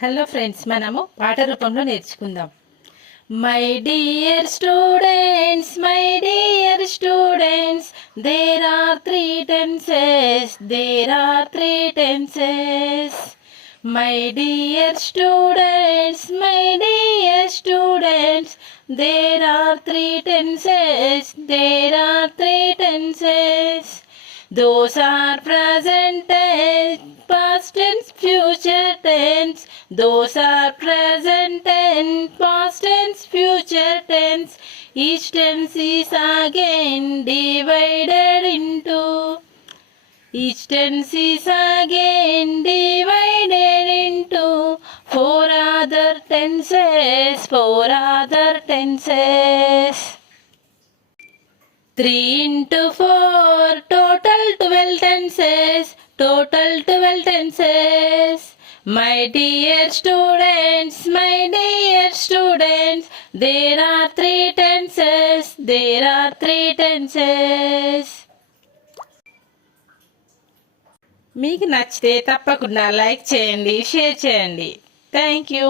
Hello friends మనము పాట రూపంలో నేర్చుకుందాం. My dear students my dear students there are three tenses there are three tenses my dear students my dear students there are three tenses there are three tenses those are present tense, past tense, future. Those are present tense, past tense, future tense. Each tense is again divided into. Each tense is again divided into four other tenses, four other tenses. Three into four, total twelve tenses, total twelve tenses. My dear students, my dear students, there are three tenses, there are three tenses. మీకు నచ్చితే తప్పకుండా like చేయండి share చేయండి thank you